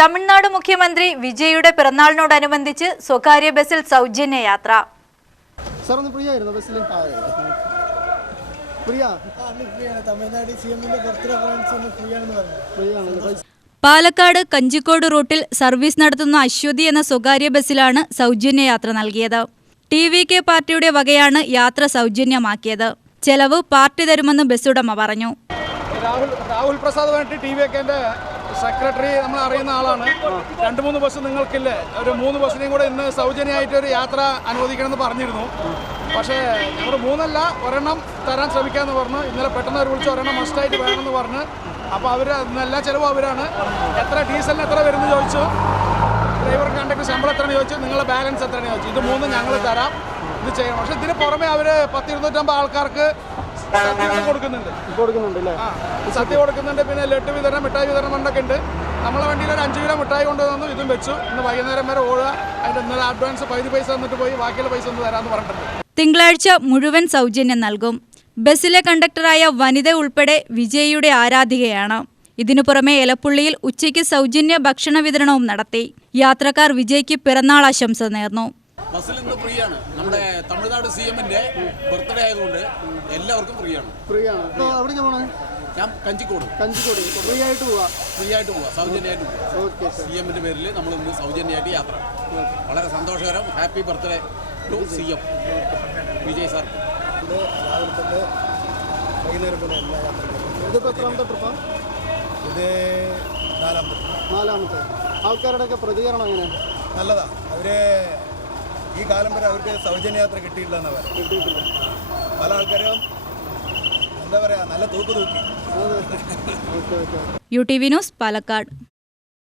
തമിഴ്നാട് മുഖ്യമന്ത്രി വിജയുടെ പിറന്നാളിനോടനുബന്ധിച്ച് സ്വകാര്യ ബസ്സിൽ സൗജന്യ യാത്ര. പാലക്കാട് കഞ്ചിക്കോട് റൂട്ടിൽ സർവീസ് നടത്തുന്ന അശ്വതി എന്ന സ്വകാര്യ ബസ്സിലാണ് സൗജന്യ യാത്ര നൽകിയത്. TVK പാർട്ടിയുടെ വകയാണ് യാത്ര സൗജന്യമാക്കിയത്. ചെലവ് പാർട്ടി തരുമെന്ന് ബസ്സുടമ പറഞ്ഞു. രാഹുൽ പ്രസാദ് പറഞ്ഞിട്ട് TVKന്റെ സെക്രട്ടറി നമ്മൾ അറിയുന്ന ആളാണ്. 2-3 ബസ് നിങ്ങൾക്കില്ലേ, ഒരു 3 ബസ്സിനെയും കൂടെ ഇന്ന് സൗജന്യമായിട്ട് ഒരു യാത്ര അനുവദിക്കണമെന്ന് പറഞ്ഞിരുന്നു. പക്ഷേ ഞങ്ങൾ 3 അല്ല, ഒരെണ്ണം തരാൻ ശ്രമിക്കാമെന്ന് പറഞ്ഞു. ഇന്നലെ പെട്ടെന്ന് അവർ വിളിച്ച് ഒരെണ്ണം മസ്റ്റായിട്ട് വേണമെന്ന് പറഞ്ഞ്. അപ്പോൾ അവർ എല്ലാ ചിലവും അവരാണ്. എത്ര ഡീസലിന് എത്ര വരുമെന്ന് ചോദിച്ചു. ഡ്രൈവർ കണ്ടക്ടർ ശമ്പളം എത്രയാണ് ചോദിച്ചു. നിങ്ങളുടെ ബാലൻസ് എത്രയാണ് ചോദിച്ചു. ഇത് 3 ഞങ്ങൾ തരാം, ഇത് ചെയ്യണം. പക്ഷേ ഇതിന് പുറമെ അവർ 10-250 ആൾക്കാർക്ക് കൊടുക്കുന്നുണ്ട്. സദ്യ കൊടുക്കുന്നുണ്ട്. പിന്നെ ലഡ്ഡു വിതരണം, മിഠായി വിതരണം കൊണ്ടൊക്കെ ഉണ്ട്. നമ്മളെ വണ്ടിയിൽ ഒരു 5 കിലോ മിഠായി കൊണ്ടുവന്നു, ഇതും വെച്ചു. ഇന്ന് വൈകുന്നേരം വരെ ഓടുക. അതിൻ്റെ ഇന്നലെ അഡ്വാൻസ് 10 പൈസ തന്നിട്ട് പോയി, ബാക്കിയുള്ള പൈസ ഒന്ന് തരാമെന്ന് പറഞ്ഞിട്ടുണ്ട്. തിങ്കളാഴ്ച മുഴുവൻ സൗജന്യം നൽകും. ബസ്സിലെ കണ്ടക്ടറായ വനിത ഉൾപ്പെടെ വിജയിയുടെ ആരാധികയാണ്. ഇതിനു പുറമെ എലപ്പുള്ളിയിൽ ഉച്ചയ്ക്ക് സൗജന്യ ഭക്ഷണ വിതരണവും നടത്തി. യാത്രക്കാർ വിജയ്ക്ക് പിറന്നാൾ ആശംസ നേർന്നു. ബസ്സിൽ ഇന്ന് ഫ്രീ ആണ്. നമ്മുടെ തമിഴ്നാട് CMന്റെ ബർത്ത്ഡേ ആയതുകൊണ്ട് എല്ലാവർക്കും ഫ്രീ ആണ്. ഞാൻ കഞ്ചിക്കോട് ഫ്രീ ആയിട്ട് പോവാം, സൗജന്യമായിട്ട് പോവാം. CMന്റെ പേരിൽ നമ്മൾ ഇന്ന് സൗജന്യമായിട്ട് യാത്ര. വളരെ സന്തോഷകരം. Happy birthday to CM Vijay sir. ഇത് നാലാമത്തെ. ആൾക്കാരുടെയൊക്കെ പ്രതികരണം എങ്ങനെ? നല്ലതാ. അവര് ഈ കാലം വരെ അവർക്ക് സൗജന്യയാത്ര കിട്ടിയിട്ടില്ലെന്നാ പറയുക. പല ആൾക്കാരും എന്താ പറയാ, നല്ല തൂക്കി. UTV news, Palakkad.